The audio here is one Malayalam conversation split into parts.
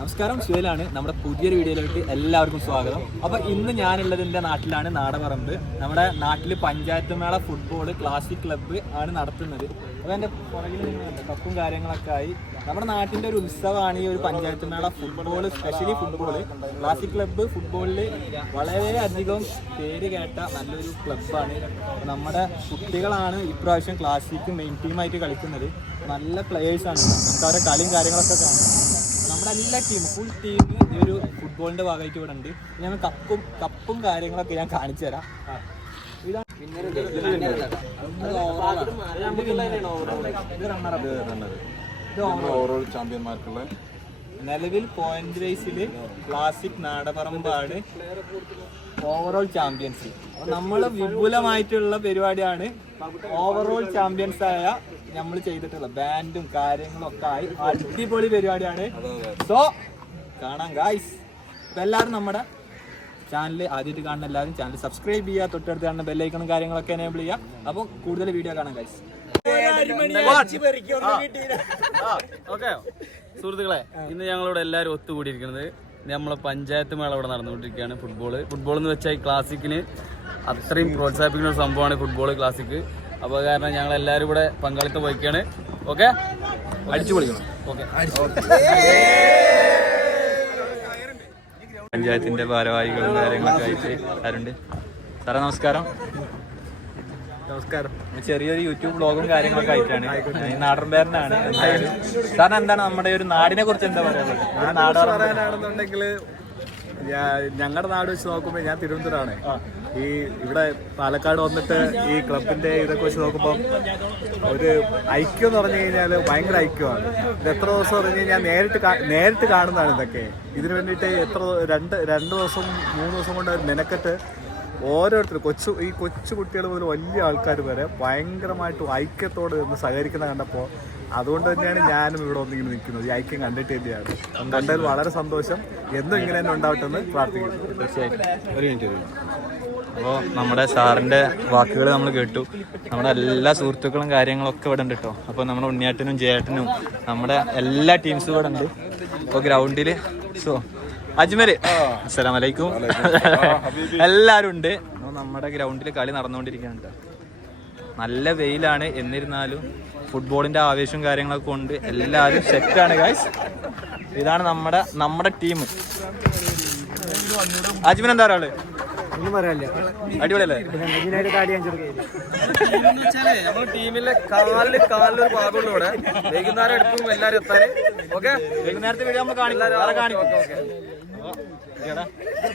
നമസ്കാരം, സുഹേലാണ്. നമ്മുടെ പുതിയൊരു വീഡിയോയിലോട്ട് എല്ലാവർക്കും സ്വാഗതം. അപ്പോൾ ഇന്ന് ഞാനുള്ളത് എൻ്റെ നാട്ടിലാണ്, നാടപറമ്പ്. നമ്മുടെ നാട്ടിൽ പഞ്ചായത്ത് മേള ഫുട്ബോൾ ക്ലാസിക് ക്ലബ്ബ് ആണ് നടത്തുന്നത്. അപ്പോൾ എൻ്റെ പുറകിൽ കപ്പും കാര്യങ്ങളൊക്കെ ആയി. നമ്മുടെ നാട്ടിൻ്റെ ഒരു ഉത്സവമാണ് ഈ ഒരു പഞ്ചായത്ത് മേള football, specially football. Classic club ഫുട്ബോളിൽ വളരെയധികം പേര് കേട്ട നല്ലൊരു ക്ലബ്ബാണ്. നമ്മുടെ കുട്ടികളാണ് ഇപ്രാവശ്യം ക്ലാസിക് മെയിൻ ടീമായിട്ട് കളിക്കുന്നത്. നല്ല പ്ലെയേഴ്സാണ്. നമുക്ക് അവരുടെ കളിയും കാര്യങ്ങളൊക്കെ കാണാം. നമ്മുടെ എല്ലാ ടീമും ഫുൾ ടീം ഈ ഒരു ഫുട്ബോളിൻ്റെ ഭാഗമായിട്ട് ഇവിടെ ഉണ്ട്. ഞാൻ കപ്പും കാര്യങ്ങളൊക്കെ ഞാൻ കാണിച്ചു തരാം. നിലവിൽ പോയിന്റ് വൈസിൽ ക്ലാസിക് നാടപറമ്പാണ് ഓവറോൾ ചാമ്പ്യൻസ്. നമ്മൾ വിപുലമായിട്ടുള്ള പരിപാടിയാണ്. ഓവറോൾ ചാമ്പ്യൻസ് ആയ നമ്മൾ ചെയ്തിട്ടുള്ള ബാൻഡും കാര്യങ്ങളും ഒക്കെ ആയി അടിപൊളി പരിപാടിയാണ്. സോ കാണാം ഗായ്സ്. ഇപ്പം എല്ലാവരും നമ്മുടെ ചാനൽ ആദ്യമായിട്ട് കാണുന്ന എല്ലാവരും ചാനൽ സബ്സ്ക്രൈബ് ചെയ്യുക, തൊട്ടടുത്ത് കാണുന്ന ബെല്ലൈക്കണും കാര്യങ്ങളൊക്കെ എനേബിൾ ചെയ്യുക. അപ്പോൾ കൂടുതൽ വീഡിയോ കാണാം ഗായ്സ്. ഓക്കെ സുഹൃത്തുക്കളെ, ഇന്ന് ഞങ്ങളിവിടെ എല്ലാവരും ഒത്തുകൂടിയിരിക്കുന്നത് നമ്മളെ പഞ്ചായത്ത് മേള ഇവിടെ നടന്നുകൊണ്ടിരിക്കുകയാണ്. ഫുട്ബോൾ എന്ന് വെച്ചാൽ ഈ ക്ലാസിക്കിന് അത്രയും പ്രോത്സാഹിപ്പിക്കുന്ന ഒരു സംഭവമാണ് ഫുട്ബോൾ ക്ലാസിക്. അപ്പോൾ കാരണം ഞങ്ങൾ എല്ലാവരും ഇവിടെ പങ്കാളിത്തം വഹിക്കുകയാണ്. ഓക്കെ, അടിച്ചു പൊളിക്കണം. ഓക്കെ, പഞ്ചായത്തിന്റെ ഭാരവാഹികളും കാര്യങ്ങളൊക്കെ ആയിട്ട് ആരുണ്ട്? സാറേ നമസ്കാരം. നമസ്കാരം. ചെറിയൊരു യൂട്യൂബ് ബ്ലോഗും കാര്യങ്ങളൊക്കെ ആയിട്ടാണ്. നാടൻപേരനാണ്. സാറിന് എന്താണ് നമ്മുടെ ഒരു നാടിനെ കുറിച്ച് എന്താ പറയുന്നത്? പറയാനാണെന്നുണ്ടെങ്കിൽ ഞങ്ങളുടെ നാട് വെച്ച് നോക്കുമ്പോൾ ഞാൻ തിരുവനന്തപുരമാണ്. ഈ ഇവിടെ പാലക്കാട് വന്നിട്ട് ഈ ക്ലബിന്റെ ഇതൊക്കെ വെച്ച് നോക്കുമ്പോൾ ഒരു ഐക്യം എന്ന് പറഞ്ഞു കഴിഞ്ഞാൽ ഭയങ്കര ഐക്യമാണ്. ഇത് എത്ര ദിവസം പറഞ്ഞു കഴിഞ്ഞാൽ നേരിട്ട് കാണുന്നതാണ് ഇതൊക്കെ. ഇതിനു വേണ്ടിയിട്ട് രണ്ട് ദിവസം 3 ദിവസം കൊണ്ട് മെനക്കെട്ട് ഓരോരുത്തരും കൊച്ചു കുട്ടികൾ മുതൽ വലിയ ആൾക്കാർ വരെ ഭയങ്കരമായിട്ട് ഐക്യത്തോട് നിന്ന് സഹകരിക്കുന്ന കണ്ടപ്പോൾ അതുകൊണ്ട് തന്നെയാണ് ഞാനും ഇവിടെ ഒന്നിങ്ങനെ നിൽക്കുന്നത്. ഈ ഐക്യം കണ്ടിട്ട് തന്നെയാണ്. കണ്ടതിൽ വളരെ സന്തോഷം. എന്നും ഇങ്ങനെ തന്നെ ഉണ്ടാവട്ടെ എന്ന് പ്രാർത്ഥിക്കുന്നു. തീർച്ചയായിട്ടും. ഒരു മിനിറ്റ്. അപ്പോൾ നമ്മുടെ സാറിൻ്റെ വാക്കുകൾ നമ്മൾ കേട്ടു. നമ്മുടെ എല്ലാ സുഹൃത്തുക്കളും കാര്യങ്ങളൊക്കെ ഇവിടെ ഉണ്ട് കേട്ടോ. അപ്പോൾ നമ്മുടെ ഉണ്ണിയേട്ടനും ജയേട്ടനും നമ്മുടെ എല്ലാ ടീംസും ഇവിടെ ഉണ്ട്. ഇപ്പോൾ ഗ്രൗണ്ടിൽ അജ്മൽ അസ്സലാമു അലൈക്കും എല്ലാവരും ഉണ്ട്. നമ്മുടെ ഗ്രൗണ്ടിൽ കളി നടന്നുകൊണ്ടിരിക്കുകയാണ്. നല്ല വെയിലാണ്. എന്നിരുന്നാലും ഫുട്ബോളിന്റെ ആവേശവും കാര്യങ്ങളൊക്കെ കൊണ്ട് എല്ലാവരും സെറ്റാണ് ഗൈസ്. ഇതാണ് നമ്മുടെ ടീം. അജ്മൽ എന്താ ഒരാള് അടിപൊളിയല്ലേ? നമ്മുടെ ടീമിലെ കാലിലൊരു ഭാഗമുണ്ട് ഇവിടെ. വൈകുന്നേരം എടുക്കും എല്ലാവരും എത്താൻ. ഓക്കെ, വൈകുന്നേരത്തെ വീഡിയോ നമ്മൾ കാണിക്കും.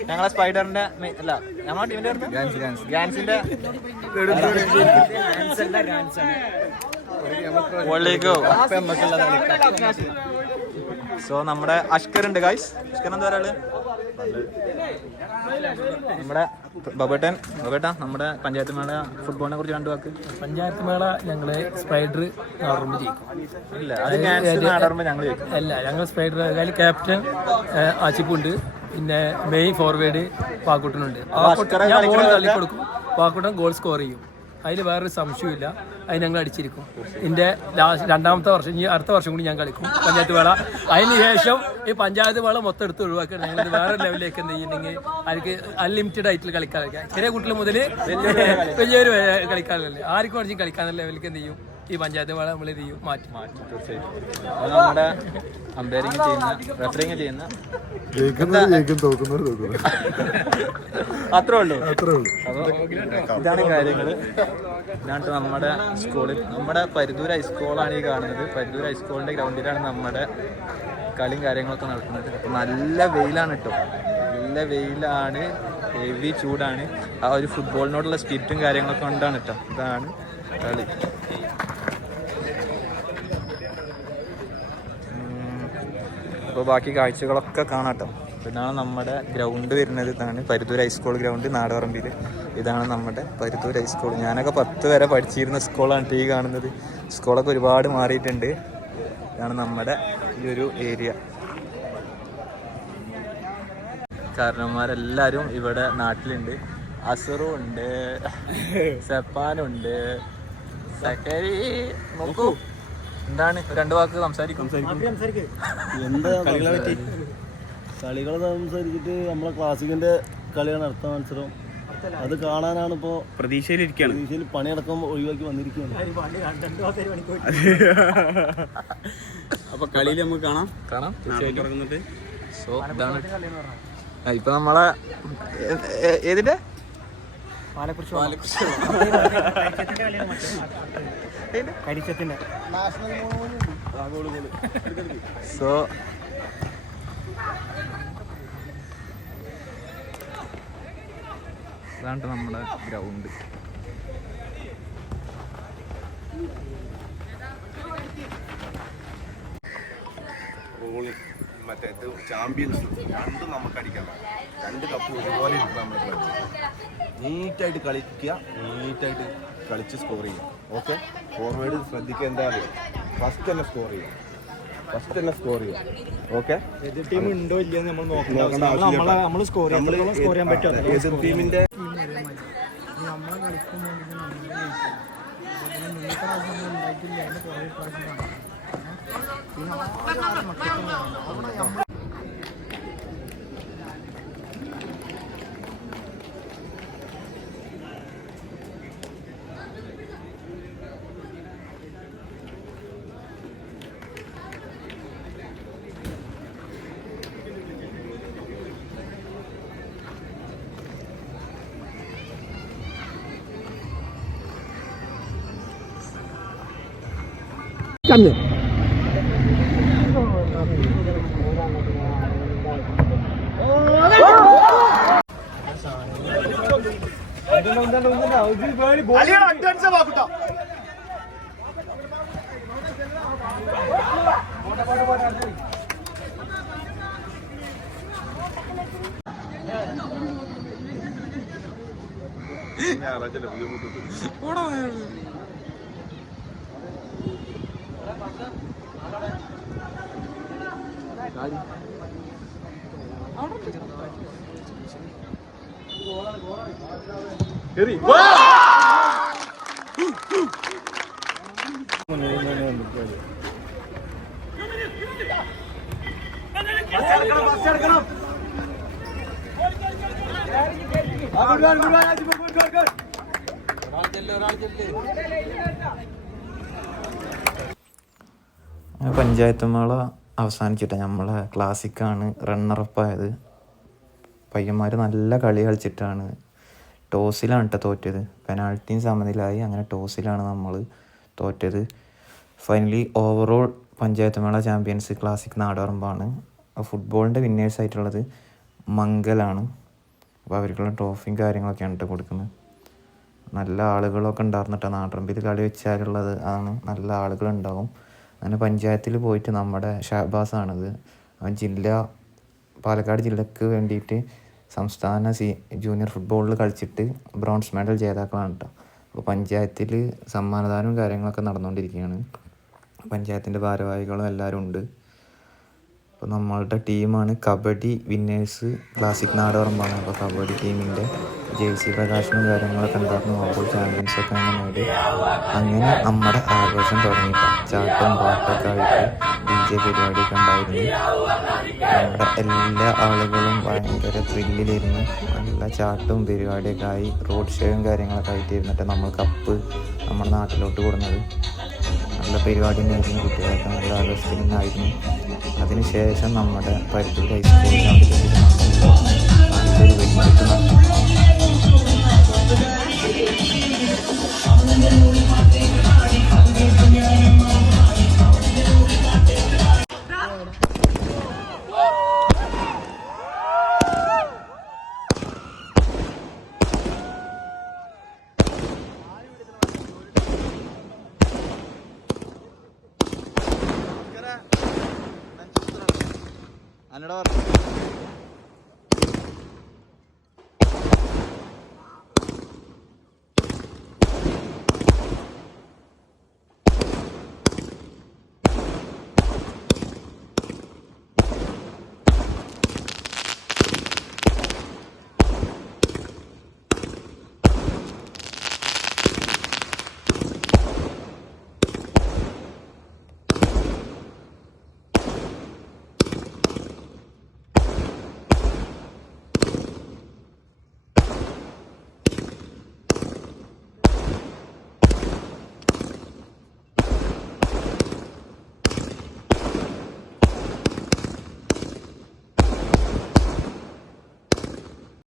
ഞങ്ങളെ സ്പൈഡറിന്റെ അല്ല, നമ്മുടെ ടീമിന്റെ ഗാൻസിന്റെ സോ നമ്മുടെ അഷ്കർ ഉണ്ട് ഗൈസ്. അഷ്കർ എന്താ ഒരാള്? നമ്മുടെ ബബേട്ടാ, നമ്മുടെ പഞ്ചായത്ത് മേള ഫുട്ബോളിനെ കുറിച്ച് 2 വാക്ക്. പഞ്ചായത്ത് മേള ഞങ്ങള് സ്പൈഡർ നാടറുമ്പ് ജയിക്കും. ഇല്ല, അത് നാടറുമ്പ് ഞങ്ങൾ ജയിക്കും. അല്ല, ഞങ്ങൾ സ്പൈഡർ. അതിൽ ക്യാപ്റ്റൻ ആച്ചിപ്പുണ്ട്, പിന്നെ മെയിൻ ഫോർവേഡ് പാക്കൂട്ടനുണ്ട്. ഞാൻ ബോൾ തള്ളിക്കൊടുക്കും, പാക്കൂട്ടൻ ഗോൾ സ്കോർ ചെയ്യും. അതിൽ വേറൊരു സംശയമില്ല. അത് ഞങ്ങൾ അടിച്ചിരിക്കും. ഇതിൻ്റെ രണ്ടാമത്തെ വർഷം, ഇനി അടുത്ത വർഷം കൂടി ഞാൻ കളിക്കും പഞ്ചായത്ത് മേള. അതിന് ശേഷം ഈ പഞ്ചായത്ത് മേള മൊത്തം എടുത്ത് ഒഴിവാക്കി ഞങ്ങൾ വേറെ ലെവലിലേക്ക് എന്ത് ചെയ്യുന്നുണ്ടെങ്കിൽ അവർക്ക് അൺലിമിറ്റഡ് ആയിട്ട് കളിക്കാൻ. ചെറിയ കുട്ടികൾ മുതൽ വലിയൊരു കളിക്കാനല്ലേ, ആർക്കും അടിച്ചും കളിക്കാനുള്ള ലെവലിലേക്ക് എന്ത് ചെയ്യും ഈ പഞ്ചായത്ത് മേള നമ്മൾ ഇത് ചെയ്യും, മാറ്റി. തീർച്ചയായും. നമ്മുടെ അമ്പയറിംഗ് ചെയ്യുന്ന, റെഫറിംഗ് ചെയ്യുന്ന അത്രേ ഉള്ളൂ. ഇതാണ് കാര്യങ്ങൾ. ഇതാണ് നമ്മുടെ സ്കൂളിൽ, നമ്മുടെ പരുതൂർ ഹൈസ്കൂളാണ് ഈ കാണുന്നത്. പരുതൂർ ഹൈസ്കൂളിന്റെ ഗ്രൗണ്ടിലാണ് നമ്മുടെ കളിയും കാര്യങ്ങളൊക്കെ നടക്കുന്നത്. അപ്പം നല്ല വെയിലാണ് കേട്ടോ, നല്ല വെയിലാണ്, ഹെവി ചൂടാണ്. ആ ഒരു ഫുട്ബോളിനോടുള്ള സ്പിരിറ്റും കാര്യങ്ങളൊക്കെ കൊണ്ടാണ് കേട്ടോ. ഇതാണ് കളി. അപ്പോൾ ബാക്കി കാഴ്ചകളൊക്കെ കാണാട്ടോ. ഇതാണ് നമ്മുടെ ഗ്രൗണ്ട് വരുന്നത്. ഇതാണ് പരുതൂർ ഹൈസ്കൂൾ ഗ്രൗണ്ട്, നാടപറമ്പിൽ. ഇതാണ് നമ്മുടെ പരുതൂർ ഹൈസ്കൂൾ. ഞാനൊക്കെ 10 വരെ പഠിച്ചിരുന്ന സ്കൂളാണ് ഈ കാണുന്നത്. സ്കൂളൊക്കെ ഒരുപാട് മാറിയിട്ടുണ്ട്. ഇതാണ് നമ്മുടെ ഈ ഒരു ഏരിയ. കാരണന്മാരെല്ലാവരും ഇവിടെ നാട്ടിലുണ്ട്. അസറും ഉണ്ട്, സെപ്പാനുണ്ട്, സക്കരി നോക്കൂ എന്താണ് രണ്ട് വാക്ക് സംസാരിക്കും? എന്താ കളികളെ സംസാരിച്ചിട്ട് നമ്മളെ ക്ലാസിക്കിന്റെ കളിയാണ് അടുത്ത മത്സരം. അത് കാണാനാണ് ഇപ്പോ പ്രതീക്ഷയിൽ പണിയടക്കം ഒഴിവാക്കി വന്നിരിക്കുകയാണ്. അപ്പൊ കളിയിൽ നമുക്ക് കാണാം തീർച്ചയായിട്ടും. സോ ഇതാണ് ഇപ്പൊ നമ്മളെ ഏതിന്റെ സോ ഇതാണ് നമ്മുടെ ഗ്രൗണ്ട്. മറ്റേ ചാമ്പ്യൻസ് രണ്ടും നമുക്ക് അടിക്കാം. 2 കപ്പ് ഒരുപോലെ നമ്മൾ നീറ്റായിട്ട് കളിക്കുക, നീറ്റായിട്ട് കളിച്ച് സ്കോർ ചെയ്യുക. ഓക്കെ, ഫോർവേഡ് ശ്രദ്ധിക്കുക. എന്താ പറയുക, ഫസ്റ്റ് തന്നെ സ്കോർ ചെയ്യുക. ഓക്കെ, എതിർ ടീം ഉണ്ടോ ഇല്ലയെന്ന് നമ്മൾ നോക്കേണ്ട ആവശ്യമില്ല. എതിർ ടീമിന്റെ പഞ്ചായത്ത് മേള അവസാനിച്ചിട്ട് നമ്മളെ ക്ലാസിക്കാണ് റണ്ണറപ്പായത്. പയ്യന്മാർ നല്ല കളി കളിച്ചിട്ടാണ്. ടോസിലാണ് കേട്ടോ തോറ്റത്. പെനാൾട്ടിയും സമനിലായി. അങ്ങനെ ടോസിലാണ് നമ്മൾ തോറ്റത്. ഫൈനലി ഓവറോൾ പഞ്ചായത്ത് മേള ചാമ്പ്യൻസ് ക്ലാസിക് നാടോറമ്പാണ്. ഫുട്ബോളിൻ്റെ വിന്നേഴ്സായിട്ടുള്ളത് മംഗലാണ്. അപ്പോൾ അവർക്കുള്ള ട്രോഫിയും കാര്യങ്ങളൊക്കെയാണ് കേട്ടോ കൊടുക്കുന്നത്. നല്ല ആളുകളൊക്കെ ഉണ്ടായിരുന്നു കേട്ടോ. നാടറമ്പിൽ കളി വെച്ചാലുള്ളത് ആണ്, നല്ല ആളുകളുണ്ടാവും. അങ്ങനെ പഞ്ചായത്തിൽ പോയിട്ട് നമ്മുടെ ഷഹബാസാണിത്. അവൻ പാലക്കാട് ജില്ലക്ക് വേണ്ടിയിട്ട് സംസ്ഥാന ജൂനിയർ ഫുട്ബോളിൽ കളിച്ചിട്ട് ബ്രോൺസ് മെഡൽ ജേതാക്കളാണ് കേട്ടോ. അപ്പോൾ പഞ്ചായത്തിൽ സമ്മാനദാനവും കാര്യങ്ങളൊക്കെ നടന്നുകൊണ്ടിരിക്കുകയാണ്. പഞ്ചായത്തിൻ്റെ ഭാരവാഹികളും എല്ലാവരും ഉണ്ട്. അപ്പോൾ നമ്മളുടെ ടീമാണ് കബഡി വിന്നേഴ്സ് ക്ലാസിക് നാടോറമ്പാണ്. അപ്പോൾ കബഡി ടീമിൻ്റെ ജേഴ്സി പ്രകാശനവും കാര്യങ്ങളൊക്കെ ഉണ്ടായിരുന്നു. ഓവറോൾ ചാമ്പ്യൻസൊക്കെ അങ്ങനെ നേടി. അങ്ങനെ നമ്മുടെ ആഘോഷം തുടങ്ങിയിട്ട് ചാട്ടവും പാട്ടൊക്കെ ആയിട്ട് DJ പരിപാടിയൊക്കെ ഉണ്ടായിരുന്നു. നമ്മുടെ എല്ലാ ആളുകളും ഭയങ്കര ത്രില്ലിലിരുന്ന് നല്ല ചാട്ടവും പരിപാടിയൊക്കെ ആയി. റോഡ് ഷോയും കാര്യങ്ങളൊക്കെ ആയിട്ട് ഇരുന്നിട്ട് നമ്മൾ കപ്പ് നമ്മുടെ നാട്ടിലോട്ട് കൊടുക്കുന്നത്. നല്ല പരിപാടി തന്നെയായിരുന്നു. കുട്ടികളൊക്കെ നല്ല ആഘോഷത്തിൽ നിന്നായിരുന്നു. അതിനുശേഷം നമ്മുടെ പരുത്തൂർ ഹൈസ്കൂളിലാണ് നല്ലൊരു വെടിക്കെട്ട് നടത്തി. അന്നടാ പറഞ്ഞു